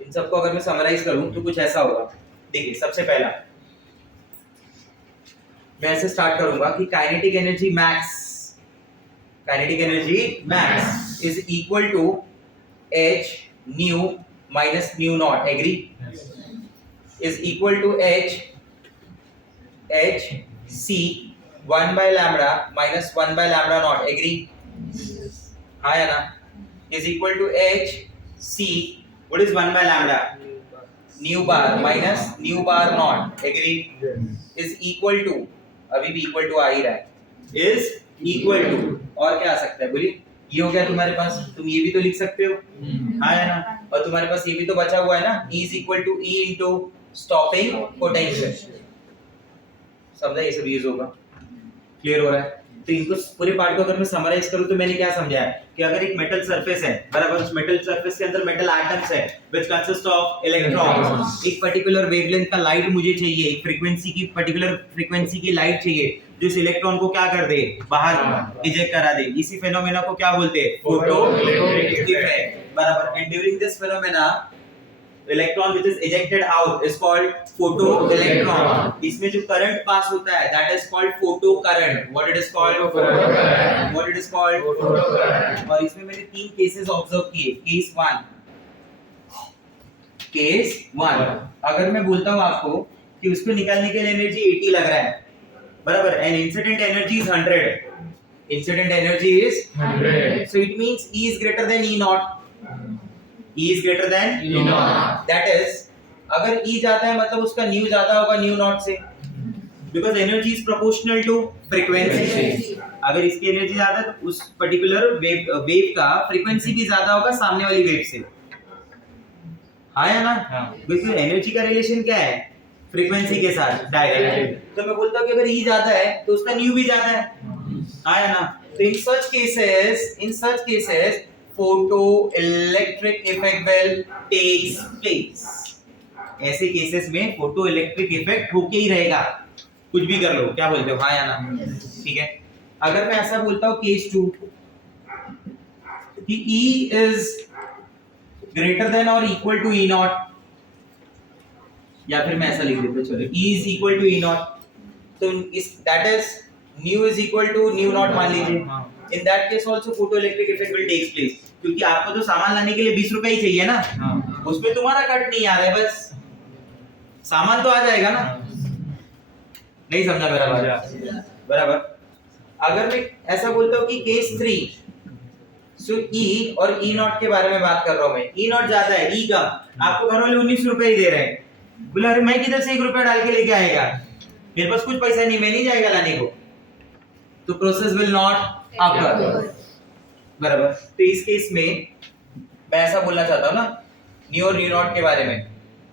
इन सबको अगर मैं समराइज करूं तो कुछ ऐसा होगा। देखिए सबसे पहला मैं ऐसे स्टार्ट करूंगा कि kinetic energy max is equal to h nu minus nu naught, agree, is equal to h c 1 by lambda minus 1 by lambda naught, agree? हाँ या ना, is equal to h c, what is 1 by lambda, nu bar minus nu bar naught, agree? is equal to, अभी भी equal to आ ही रहा है, is equal to, और क्या आ सकता है बोलिए, ये हो गया तुम्हारे पास, तुम ये भी तो लिख सकते हो, हाँ या ना, और तुम्हारे पास ये भी तो बचा हुआ है ना, E is equal to E into stopping potential, समझा, ये सब यूज होगा, क्लियर हो रहा है? तो इनको पूरे पार्ट को अगर मैं समराइज करूं तो मैंने क्या समझा है कि अगर एक मेटल सरफेस है, बराबर, उस मेटल सरफेस के अंदर मेटल एटम्स है व्हिच कंसिस्ट ऑफ इलेक्ट्रॉन्स, एक पर्टिकुलर वेवलेंथ का लाइट मुझे चाहिए, एक फ्रीक्वेंसी की पर्टिकुलर फ्रीक्वेंसी की लाइट चाहिए जो इस इलेक्ट्रॉन को क्या कर दे, बाहर इजेक्ट करा दे, इसी फेनोमेना को क्या बोलते हैं, फोटो इलेक्ट्रिक इफेक्ट, बराबर। And during this phenomena electron which is ejected out is called photoelectron, इसमें जो करंट पास होता है that is called photocurrent, what it is called, what it is called, और इसमें मैंने तीन केसेस ऑब्जर्व किए, केस 1, अगर मैं बोलता हूँ आपको कि उसको निकालने के लिए एनर्जी 80 लग रहा है, बराबर, and incident energy is 100, incident energy is 100, so it means E is greater than E naught, E is greater than E naught, that is, अगर E जाता है मतलब उसका न्यू ज्यादा होगा न्यू नॉट से, because energy is proportional to frequency, अगर इसकी एनर्जी ज्यादा है तो उस पर्टिकुलर वेव का फ्रीक्वेंसी भी ज्यादा होगा सामने वाली वेव से, हाँ या ना, बिल्कुल। एनर्जी का रिलेशन क्या है, फ्रीक्वेंसी के साथ डायरेक्ट, तो मैं बोलता हूँ कि अगर E ज्यादा है तो उसका न्यू भी ज्यादा है, हाँ या ना, तो in such cases photoelectric effect will takes place, ऐसे केसेस में फोटोइलेक्ट्रिक इफेक्ट होके ही रहेगा, कुछ भी कर लो, क्या बोलते हो, हाँ या ना, ठीक है। अगर मैं ऐसा बोलता हूँ केस 2 कि E is greater than or equal to E naught, या फिर मैं ऐसा लिख देता हूँ, चलो E is equal to E naught, तो इस that is nu is equal to nu naught मान लीजिए, in that case also photoelectric effect will takes place, क्योंकि आपको तो सामान लाने के लिए 20 रुपए ही चाहिए ना, उसमें तुम्हारा कट नहीं आ रहा है, बस सामान तो आ जाएगा ना, नहीं समझा मेरा बात, बराबर। अगर मैं ऐसा बोलता हूँ कि केस 3, सो E और E नॉट के बारे में बात कर रहा हूँ मैं, E नॉट ज्यादा है, E कम, आपको घर वाले 19 रुपए ही दे रहे हैं, बोला अरे मैं किधर से 1 रुपया डाल के लेके आएगा, मेरे पास कुछ पैसा नहीं, मैं नहीं जाएगा लाने को, तो प्रोसेस विल नॉट अकर, बराबर। तो इस केस में मैं ऐसा बोलना चाहता हूँ ना न्यू और न्यू नॉट के बारे में,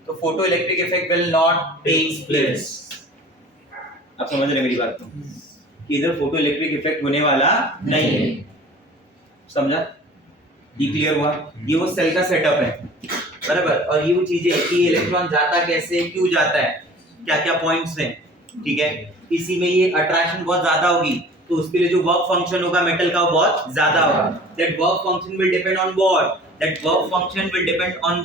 तो photo electric effect will not take place, आप समझ रहे मेरी बात को, इधर फोटो इलेक्ट्रिक इफेक्ट होने वाला नहीं है, समझा, ये क्लियर हुआ, ये वो सेल का सेटअप है, बराबर, और ये वो चीजें कि इलेक्ट्रॉन जाता कैसे, क्यों जाता है, क्या क्या पॉइंट्स हैं, ठीक है, इसी में ये अट्रैक्शन बहुत ज्यादा होगी, तो उसके लिए जो वर्क फंक्शन होगा मेटल का वो बहुत ज्यादा होगा, that work function will depend on what, that work function will depend on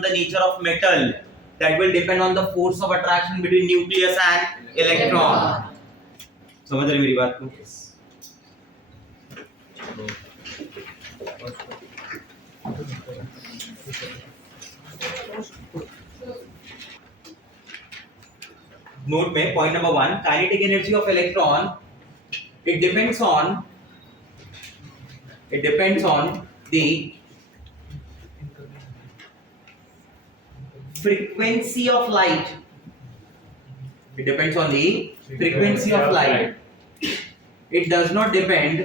the nature of metal, that will depend on the force of attraction between nucleus and electron, समझ रहे मेरी बात को, नोट में point number 1, kinetic energy of electron it depends on the frequency of light, it depends on the frequency of light, it does not depend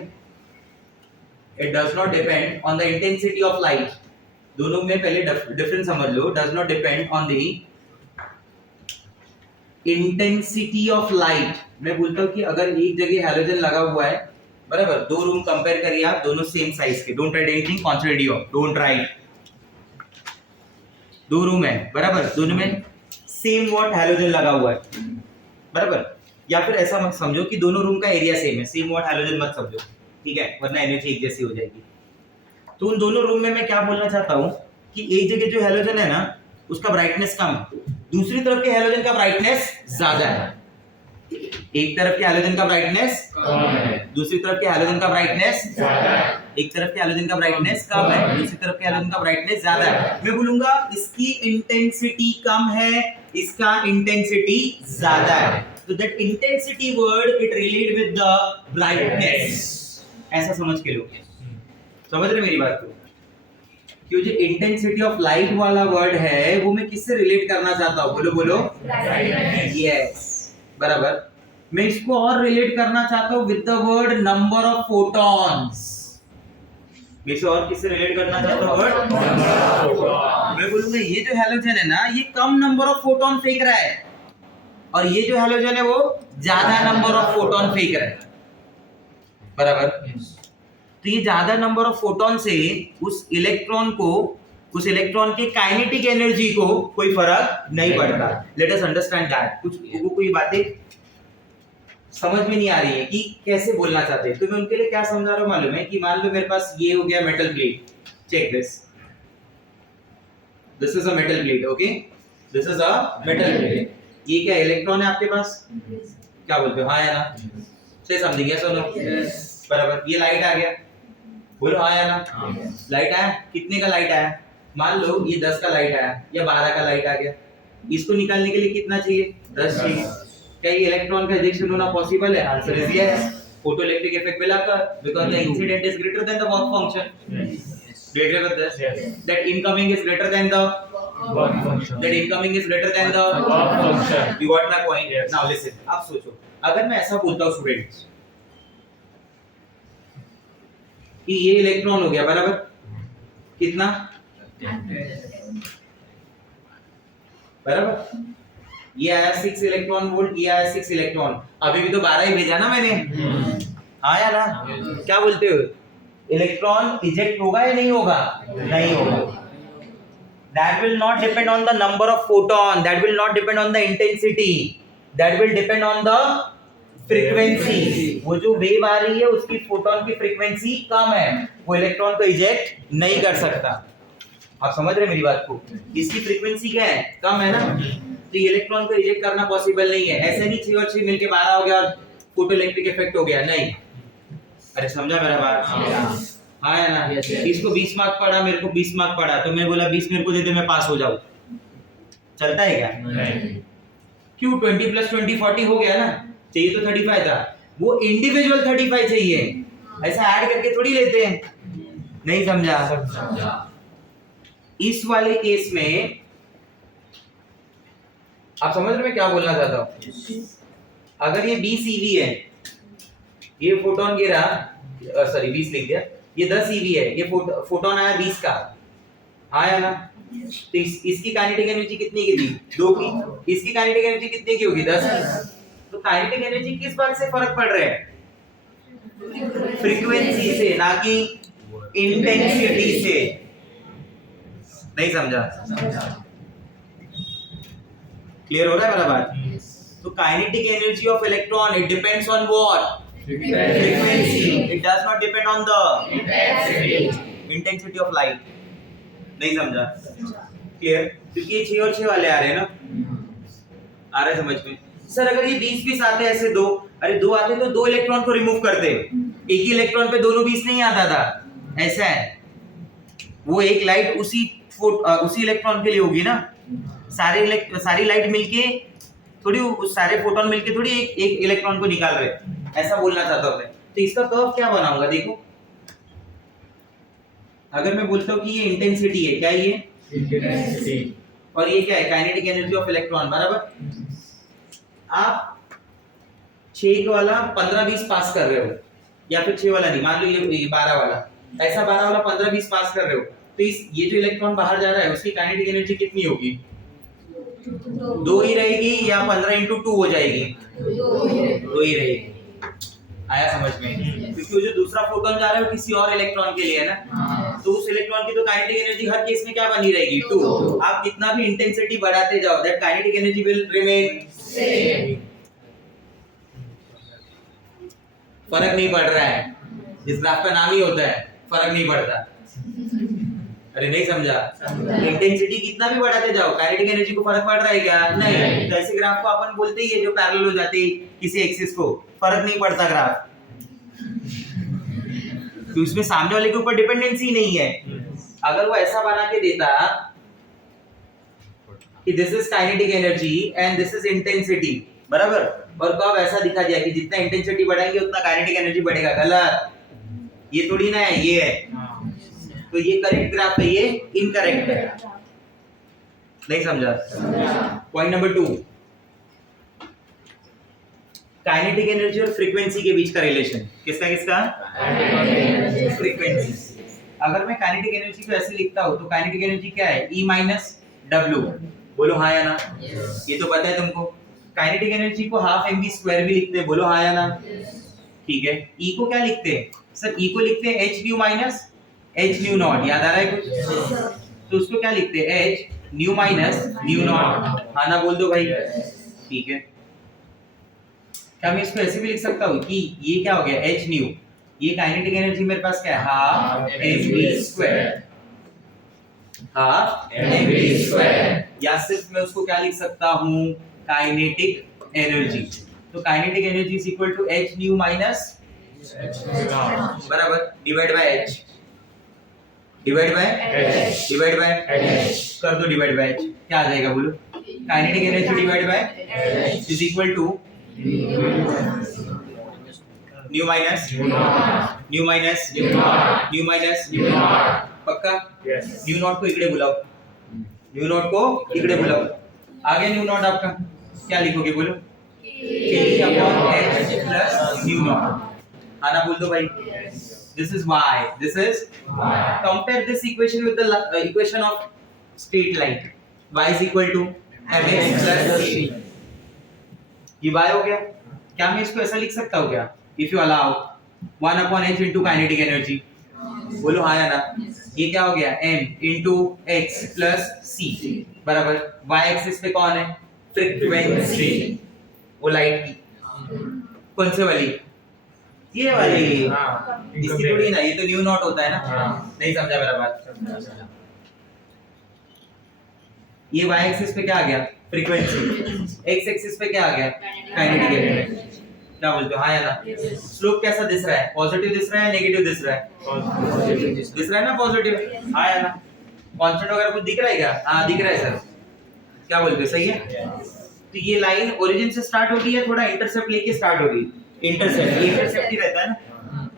it does not depend on the intensity of light. दोनों में पहले difference समझ लो। Does not depend on the intensity of light. मैं बोलता हूँ कि अगर एक जगह हैलोजन लगा हुआ है, बराबर, दो रूम कंपेयर करिए आप, दोनों सेम साइज के, don't write anything, concentrate of, don't write. दो रूम है, बराबर, दोनों में सेम वॉट हैलोजन लगा हुआ है, बराबर, या फिर ऐसा मत समझो कि दोनों रूम का एरिया सेम है, सेम वॉट हैलोजन मत समझो, ठीक है, वरना एनर्जी एक जैसी हो जाएगी। तो उन दोनों रूम में मैं क्या बोलना चाहता हूँ कि एक जगह जो हैलोजन है ना उसका ब्राइटनेस कम है, दूसरी तरफ के हैलोजन का ब्राइटनेस ज्यादा है। एक तरफ के हैलोजन का ब्राइटनेस कम है, दूसरी तरफ के हैलोजन का ब्राइटनेस ज्यादा है, एक तरफ के हैलोजन का ब्राइटनेस कम है, दूसरी तरफ के हैलोजन का ब्राइटनेस ज्यादा है। मैं बोलूंगा इसकी इंटेंसिटी कम है, इसका इंटेंसिटी ज्यादा है। तो that intensity word it relate with the brightness, ऐसा समझ के लो। समझ रहे मेरी बात को? कि जो इंटेंसिटी ऑफ लाइट वाला वर्ड है वो मैं किससे रिलेट करना चाहता हूँ? बोलो बोलो। यस, बराबर। मैं इसको और रिलेट करना चाहता हूँ with the word number of photons. मैं इसे और किससे रिलेट करना चाहता हूँ? वर्ड, मैं बोलूंगा ये जो हैलोजन है ना ये कम नंबर ऑफ फोटॉन फेंक रहा है और ये जो हैलोजन है वो ज्यादा नंबर ऑफ फोटॉन फेंक रहा है, बराबर। तो ये ज्यादा नंबर ऑफ फोटॉन से उस इलेक्ट्रॉन के काइनेटिक एनर्जी को कोई फर्क नहीं पड़ता। Late us understand that. कुछ लोगों को ये बातें समझ में नहीं आ रही है कि कैसे बोलना चाहते हैं, तो मैं उनके लिए क्या समझा रहा हूँ मालूम है? कि मान लो मेरे पास ये हो गया metal plate, check this is a metal plate, okay, this is a metal plate. ये क्या इलेक्ट्रॉन है आपके पास? क्या बोलते हो, हाँ या ना? से समझिंग, यस और नो? बराबर। ये लाइट आ गया, बोलो हाँ या ना? लाइट आया, कितने का लाइट आया? मान लो ये 10 का लाइट आया या 12 का लाइट आ गया। इसको निकालने के लिए कितना चाहिए? 10 चाहिए। क्या ये इलेक्ट्रॉन का इजेक्शन होना पॉसिबल है? Answer is yes. Photoelectric effect will occur because the incident is greater than the work function. Do you agree with this? Yes. That incoming is greater than the work function. that incoming is greater than the Work function. You got my point? Yes. Now listen. अब सोचो, अगर मैं ऐसा बोलता हूँ students कि ये electron हो गया, बराबर, कितना? बराबर। ये आया 6 इलेक्ट्रॉन वोल्ट, ये आया 6 इलेक्ट्रॉन। अभी भी तो 12 ही भेजा ना मैंने, हाँ या ना? क्या बोलते हो? इलेक्ट्रॉन इजेक्ट होगा या नहीं होगा? नहीं होगा। That will not depend on the number of photon, that will not depend on the intensity, that will depend on the frequency. वो जो वेव आ रही है उसकी फोटोन की फ्रीक्वेंसी कम है, वो इलेक्ट्रॉन को इजेक्ट नहीं कर सकता। आप समझ रहे मेरी बात को? इसकी फ्रीक्वेंसी क्या है? कम है ना, तो ये इलेक्ट्रॉन को इजेक्ट करना पॉसिबल नहीं है। ऐसे नहीं 6 और 6 मिलके 12 हो गया और फोटो इलेक्ट्रिक इफेक्ट हो गया, नहीं। अरे समझा मेरा बात? हाँ या ना? इसको 20 मार्क पड़ा, मेरे को 20 मार्क पड़ा, तो मैं बोला 20 मेरे को दे दे, मैं पास हो जाऊं, चलता है क्या? क्यों? 20 + 20 40 हो गया ना, चाहिए तो 35 था, वो इंडिविजुअल 35 चाहिए, ऐसा ऐड करके थोड़ी लेते हैं। नहीं समझा? इस वाले केस में आप समझ रहे मैं क्या बोलना चाहता हूं? अगर ये 20 eV है, ये फोटोन गिरा, सॉरी 20 लिख दिया, ये 10 eV है, ये फोटोन आया 20 का, आया ना? तो इसकी काइनेटिक एनर्जी कितनी की थी? 2 की। इसकी काइनेटिक एनर्जी कितनी की होगी? 10 की। तो काइनेटिक एनर्जी किस बात से फर्क पड़ रहा है? फ्रीक्वेंसी से, ना कि इंटेंसिटी से। नहीं समझा? क्लियर हो रहा है मेरा बात? तो kinetic energy of electron it depends on what? Frequency. It does not depend on the intensity of light. नहीं समझा? क्लियर? क्योंकि ये 6 और 6 वाले आ रहे हैं ना, आ रहा है समझ में? सर अगर ये 20 पीस आते ऐसे 2, अरे 2 आते तो 2 इलेक्ट्रॉन को रिमूव करते, एक ही इलेक्ट्रॉन पे दोनों 20 नहीं आता था, ऐसा है। वो एक लाइट उसी इलेक्ट्रॉन के लिए होगी ना, सारी लाइट मिलके थोड़ी, उस सारे फोटोन मिलके थोड़ी एक इलेक्ट्रॉन को निकाल रहे, ऐसा बोलना चाहता हूं मैं। तो इसका कर्व क्या बनाऊंगा? देखो, अगर मैं बोलता हूं कि ये इंटेंसिटी है, क्या ये इंटेंसिटी, और ये क्या है? काइनेटिक एनर्जी ऑफ इलेक्ट्रॉन, बराबर। आप 6 वाला 15-20 पास कर रहे हो, या फिर 6 वाला नहीं, मान लो ये 12 वाला, ऐसा 12 वाला 15 20 पास कर रहे हो, तो इस ये जो इलेक्ट्रॉन बाहर जा रहा है उसकी काइनेटिक एनर्जी कितनी होगी? 2 ही रहेगी या 15 × 2 हो जाएगी? 2 ही रहेगी। आया समझ में? क्योंकि वो जो दूसरा फोटोन जा रहा है वो किसी और इलेक्ट्रॉन के लिए है ना, तो उस इलेक्ट्रॉन की तो काइनेटिक एनर्जी हर केस में क्या बनी रहेगी? 2। आप कितना भी इंटेंसिटी बढ़ाते जाओ, that kinetic energy will remain same. फर्क नहीं पड़ रहा है, इस ग्राफ का नाम ही होता है फर्क नहीं पड़ता। अरे नहीं समझा? इंटेंसिटी कितना भी बढ़ाते जाओ, काइनेटिक एनर्जी को फर्क पड़ रहा है क्या? नहीं। तो ऐसे ग्राफ को अपन बोलते ही है जो पैरेलल हो जाते हैं किसी एक्सिस को, फर्क नहीं पड़ता ग्राफ, तो उसमें सामने वाले के ऊपर डिपेंडेंसी नहीं है। अगर वो ऐसा बना के देता कि this is kinetic energy and this is intensity, बराबर, और कब ऐसा दिखा दिया कि जितना इंटेंसिटी बढ़ाएंगे उतना काइनेटिक एनर्जी बढ़ेगा, गलत। ये थोड़ी ना है, ये है। तो ये करेक्ट ग्राफ है, ये इनकरेक्ट है। नहीं समझा? पॉइंट नंबर 2, काइनेटिक एनर्जी और फ्रीक्वेंसी के बीच का रिलेशन। किसका किसका? फ्रीक्वेंसी। अगर मैं काइनेटिक एनर्जी को ऐसे लिखता हूं तो काइनेटिक एनर्जी क्या है? E - W। बोलो हाँ या ना? ये तो पता है तुमको। काइनेटिक एनर्जी को ½ mv² भी लिखते हैं, बोलो हाँ या ना? ठीक है। E को क्या लिखते हैं सर? E को लिखते हैं hν - hν0। याद आ रहा है कुछ? तो उसको क्या लिखते हैं? hν - hν0। हाँ ना बोल दो भाई। ठीक है। क्या मैं इसको ऐसे भी लिख सकता हूँ कि ये क्या हो गया? hν, ये काइनेटिक एनर्जी मेरे पास क्या है? ½ mv²। या सिर्फ मैं उसको क्या लिख सकता हूँ? Kinetic energy. तो kinetic energy is equal to hν minus, बराबर, divide by h, divide by कर दो, डिवाइड बाय h क्या आ जाएगा बोलो? Kinetic energy divide by is equal to nu minus पक्का? न्यू नॉट को इकडे बुलाओ, न्यू नॉट को इकडे बुलाओ। आ गया न्यू नॉट आपका, क्या लिखोगे बोलो? K/h plus new naught. आना बोल दो भाई। This is y, this is compare this equation with the equation of straight line. Y is equal to mx plus c। ये y हो गया। क्या मैं इसको ऐसा लिख सकता हूँ क्या? If you allow 1/h into kinetic energy, बोलो हाँ या ना? ये क्या हो गया? m into x plus c, बराबर। y एक्सिस पे कौन है? फ्रीक्वेंसी, वो लाइट की। कौन से वाली? ये वाली। इसकी थोड़ी ना, ये तो न्यू नॉट होता है ना। नहीं समझा मेरा बात? ये y एक्सिस पे क्या आ गया? फ्रीक्वेंसी। x एक्सिस पे क्या आ गया? Kinetic energy. क्या बोलते हो हाँ या ना? स्लोप कैसा दिस रहा है? पॉजिटिव दिस रहा है, नेगेटिव दिस रहा है? दिस रहा है ना पॉजिटिव, हाँ या ना? कांस्टेंट वगैरह कुछ दिख रहा है क्या? हाँ दिख रहा है सर। क्या बोलते हो, सही है? तो ये लाइन ओरिजिन से स्टार्ट होगी या थोड़ा इंटरसेप्ट लेके स्टार्ट होगी? इंटरसेप्ट ही रहता है ना।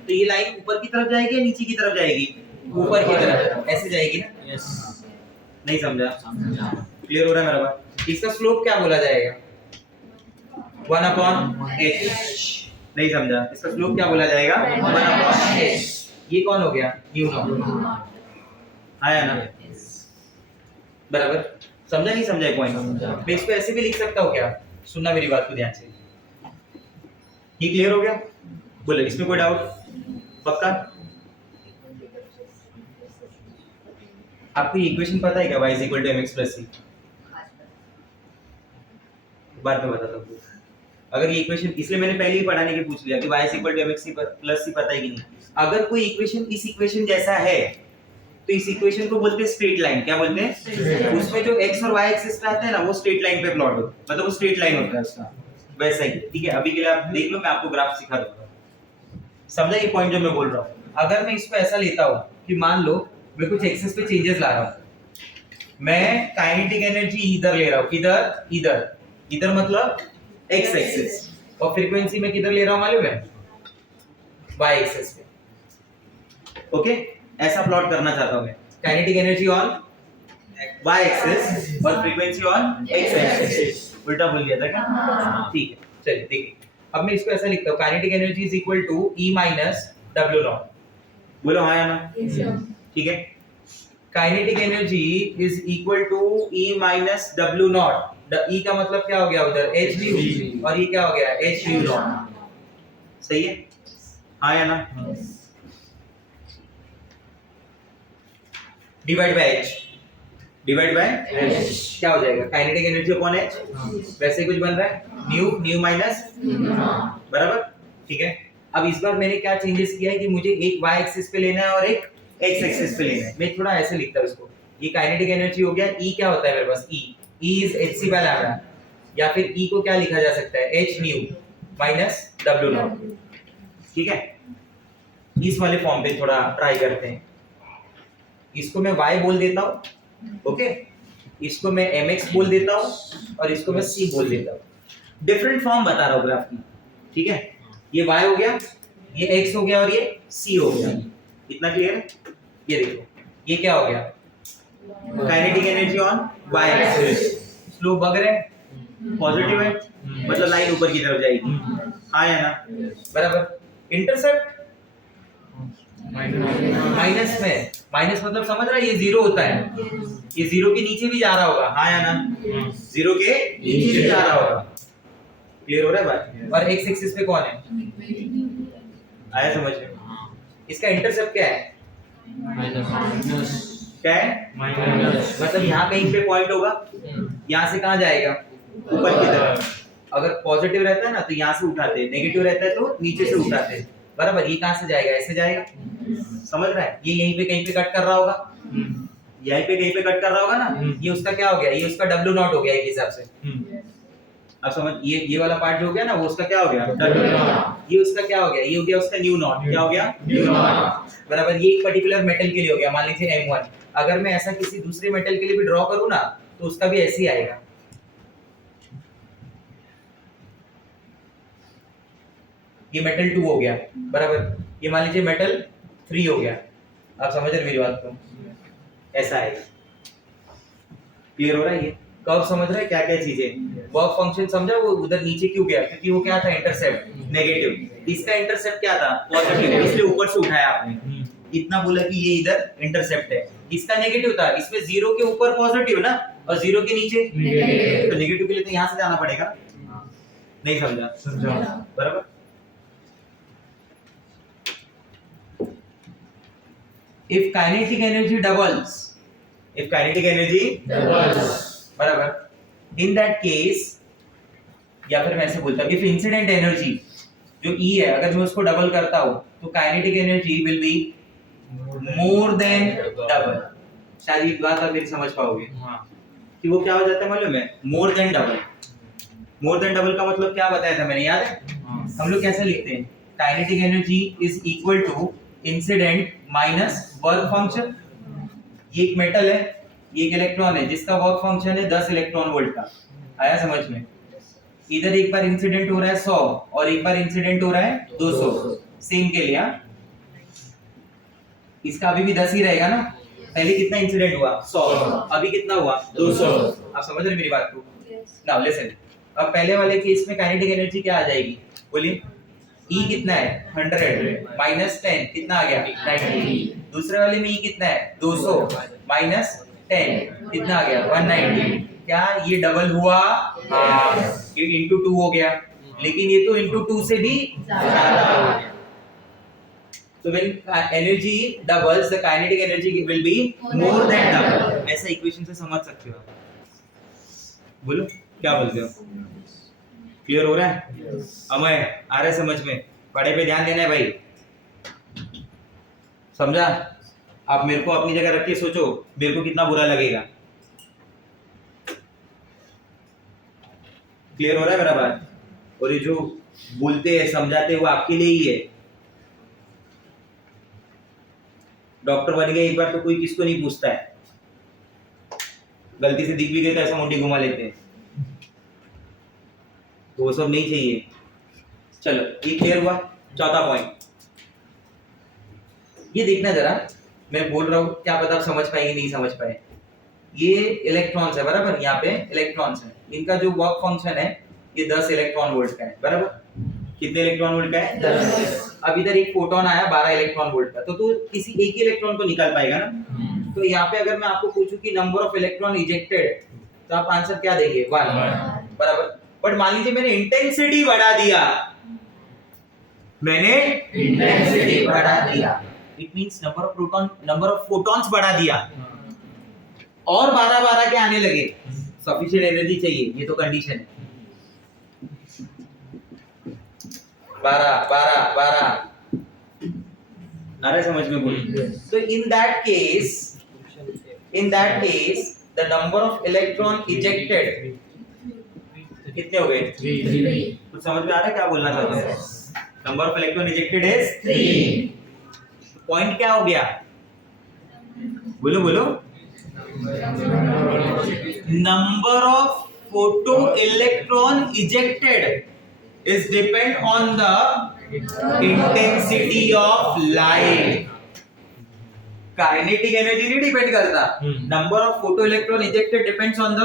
तो ये लाइन ऊपर की तरफ जाएगी या नीचे की तरफ जाएगी? ऊपर की तरफ, ऐसे जाएगी ना। नहीं समझा? क्लियर हो रहा है मेरा बात? इसका स्लोप क्या बोला जाएगा? 1/h। नहीं समझा? इसका स्लोप क्या बोला जाएगा? 1/h। ये कौन हो गया? New not. आया ना? बराबर। समझा नहीं समझा पॉइंट? मैं इसको ऐसे भी लिख सकता हूँ क्या? सुनना मेरी बात को ध्यान से। ये क्लियर हो गया? बोलो, इसमें कोई डाउट? पक्का? आपको ये इक्वेशन पता है क्या? y = mx + c। बाद में बताता हूँ। अगर ये इक्वेशन, इसलिए मैंने पहले ही पढ़ाने के पूछ लिया कि y = mx + c पता है कि नहीं। अगर कोई इक्वेशन इस इक्वेशन जैसा है तो इस इक्वेशन को बोलते हैं स्ट्रेट लाइन। क्या बोलते हैं? उसमें जो x और y एक्सिस पे आता है ना, वो स्ट्रेट लाइन पे प्लॉट होता है, मतलब वो स्ट्रेट लाइन होता है उसका, वैसा ही। ठीक है, अभी के लिए आप देख लो, मैं आपको ग्राफ सिखा दूंगा। समझा ये पॉइंट जो मैं बोल रहा हूँ? अगर मैं इसको ऐसा लेता हूँ कि मान लो मैं कुछ एक्सिस पे चेंजेस ला रहा हूँ, मैं काइनेटिक एनर्जी इधर ले रहा हूँ, इधर मतलब x एक्सिस, और फ्रीक्वेंसी में किधर ले रहा हूँ मालूम है? y एक्सिस पे। ओके, ऐसा प्लॉट करना चाहता हूँ मैं। Kinetic energy on y axis और फ्रीक्वेंसी ऑन x एक्सिस। उल्टा बोल दिया था क्या? ठीक है, चलिए देखिए। अब मैं इसको ऐसा लिखता हूँ, kinetic energy is equal to E - W0। बोलो हाँ या ना? ठीक है। Kinetic energy is equal to E minus W naught. E का मतलब क्या हो गया उधर? h न्यू, और ये क्या हो गया? h nu not. सही है? हाँ या ना? Divide by h, divide by h क्या हो जाएगा? Kinetic energy upon h। वैसे ही कुछ बन रहा है, न्यू माइनस बराबर। ठीक है। अब इस बार मैंने क्या चेंजेस किया है कि मुझे एक y एक्सिस पे लेना है और एक x एक्सिस पे लेना है। मैं थोड़ा ऐसे लिखता हूं इसको। ये काइनेटिक एनर्जी हो गया। E क्या होता है मेरे पास? E is hc by lambda, या फिर E को क्या लिखा जा सकता है? h nu minus w not. ठीक है। इस वाले फॉर्म पे थोड़ा ट्राई करते हैं। इसको मैं y बोल देता हूं, ओके, इसको मैं mx बोल देता हूं और इसको मैं c बोल देता हूं। डिफरेंट फॉर्म बता रहा हूं ग्राफ की। ठीक है। ये y हो गया, ये x हो गया और ये c हो गया। इतना क्लियर है? ये देखो, ये क्या हो गया? Kinetic energy on y axis. Slope बढ़ रहा है, पॉजिटिव है, मतलब लाइन ऊपर की तरफ जाएगी। हाँ या ना? बराबर। इंटरसेप्ट माइनस में, माइनस मतलब समझ रहा है? ये जीरो होता है, ये जीरो के नीचे भी जा रहा होगा। हाँ या ना? जीरो के नीचे भी जा रहा होगा। क्लियर हो रहा है बात? और x एक्सिस पे कौन है? आया समझ में? इसका इंटरसेप्ट क्या है? क्या है? मतलब यहाँ कहीं पे पॉइंट होगा, यहाँ से कहाँ जाएगा? ऊपर की तरफ। अगर पॉजिटिव रहता है ना तो यहाँ से उठाते हैं, नेगेटिव रहता है तो नीचे से उठाते हैं। बराबर। ये कहाँ से जाएगा? ऐसे जाएगा। समझ रहा है? ये यहीं पे कहीं पे कट कर रहा होगा, यहीं पे कहीं पे कट कर रहा होगा ना। ये उसका क्या हो गया? ये उसका W नॉट हो गया एक हिसाब से। अब समझ, ये वाला पार्ट जो हो गया ना, वो उसका क्या हो गया? W not. ये उसका क्या हो गया? ये हो गया उसका न्यू नॉट। क्या हो गया? New not. बराबर। ये एक पर्टिकुलर मेटल के लिए हो गया, मान लीजिए M1। अगर मैं ऐसा किसी दूसरे मेटल के लिए भी ड्रॉ करूं ना तो उसका भी ऐसे ही आएगा। ये मेटल 2 हो गया, बराबर। ये मान लीजिए मेटल 3 हो गया। आप समझ रहे मेरी बात को? ऐसा आएगा। क्लियर हो रहा है? ये कर्व समझ रहे हैं? क्या क्या चीजें? वर्क फंक्शन समझा? वो उधर नीचे क्यों गया? क्योंकि वो क्या था? Intercept negative. इसका इंटरसेप्ट क्या था? पॉजिटिव, इसलिए ऊपर से उठाया आपने। इतना बोला कि ये इधर इंटरसेप्ट है। इसका नेगेटिव था, इसमें जीरो के ऊपर पॉजिटिव ना, और जीरो के नीचे नेगेटिव। तो नेगेटिव के लिए तो यहाँ से जाना पड़ेगा। नहीं समझा? समझा। बराबर। If kinetic energy doubles, बराबर, in that case, या फिर मैं ऐसे बोलता हूँ, if incident energy जो E है, अगर मैं उसको डबल करता हूँ तो kinetic energy will be more than double। शायद ये बात आप मेरी समझ पाओगे कि वो क्या हो जाता है मालूम है? more than double। more than double का मतलब क्या बताया था मैंने, याद है? हम लोग कैसे लिखते हैं? kinetic energy is equal to incident minus work function. ये एक मेटल है, ये एक इलेक्ट्रॉन है जिसका वर्क फंक्शन है 10 इलेक्ट्रॉन वोल्ट का। आया समझ में? इधर एक बार इंसिडेंट हो रहा है 100 और एक बार इंसिडेंट हो रहा है 200। सेम के लिए इसका अभी भी 10 ही रहेगा ना। पहले कितना इंसिडेंट हुआ? 100। अभी कितना हुआ? 200। आप समझ रहे मेरी बात को? Now listen. अब पहले वाले केस में काइनेटिक एनर्जी क्या आ जाएगी? बोलिए। E कितना है? 100 माइनस 10 कितना आ गया? 90। दूसरे वाले में E कितना है? 200 माइनस 10 कितना आ गया? 190। क्या ये डबल हुआ? हाँ, ये इंटू 2 हो गया, लेकिन ये तो इंटू 2 से भी ज्यादा हो गया। So when energy doubles, the kinetic energy will be more than double। ऐसा इक्वेशन से समझ सकते हो? बोलो क्या बोलते हो? क्लियर हो रहा है? अमय आ रहा है समझ में? पढ़ाई पे ध्यान देना है भाई। समझा? आप मेरे को अपनी जगह रख के सोचो, मेरे को कितना बुरा लगेगा। क्लियर हो रहा है मेरा बात? और ये जो बोलते हैं समझाते हैं वो आपके लिए ही है। डॉक्टर बन गए एक बार तो कोई किसको नहीं पूछता है। गलती से दिख भी गए तो ऐसा मुंडी घुमा लेते हैं, तो वो सब नहीं चाहिए। चलो ये क्लियर हुआ। चौथा पॉइंट ये देखना जरा, मैं बोल रहा हूँ, क्या पता आप समझ पाएंगे नहीं समझ पाए। ये इलेक्ट्रॉन्स है, बराबर, यहाँ पे इलेक्ट्रॉन्स है, इनका जो वर्क फंक्शन है ये 10 इलेक्ट्रॉन वोल्ट का है, बराबर। कितने इलेक्ट्रॉन वोल्ट का है 10। अब इधर एक फोटोन आया 12 इलेक्ट्रॉन वोल्ट का, तो तू किसी एक ही इलेक्ट्रॉन को निकाल पाएगा ना। तो यहाँ पे अगर मैं आपको पूछूं कि नंबर ऑफ इलेक्ट्रॉन इजेक्टेड, तो आप आंसर क्या देंगे 1 बराबर। बट मान लीजिए मैंने इंटेंसिटी बढ़ा दिया, मैंने इंटेंसिटी बढ़ा दिया, it means number of photons बढ़ा दिया और 12 के आने लगे, सफिशिएंट एनर्जी चाहिए, ये तो कंडीशन है। 12 अरे समझ में बोलिए। तो in that case the number of electron ejected कितने हो गए 3 कुछ समझ में आ रहा है क्या बोलना चाहता हूँ? Number of electron ejected is 3। Point क्या हो गया, बोलो बोलो। Number of photo electron ejected is depend on the intensity of light. Kinetic energy नहीं डिपेंड करता, number of photo electron ejected depends on the.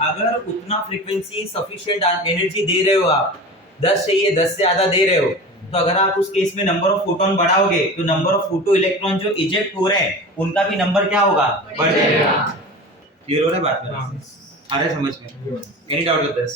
अगर उतना फ्रीक्वेंसी सफिशिएंट एनर्जी दे रहे हो आप, 10 चाहिए 10 से ज्यादा दे रहे हो, तो अगर आप उस केस में नंबर ऑफ फोटोन बढ़ाओगे तो नंबर ऑफ फोटो इलेक्ट्रॉन जो इजेक्ट हो रहे हैं उनका भी नंबर क्या होगा, बढ़ जाएगा। क्लियर हो रहा है बात में? आ रहा है समझ में? Any doubt with this?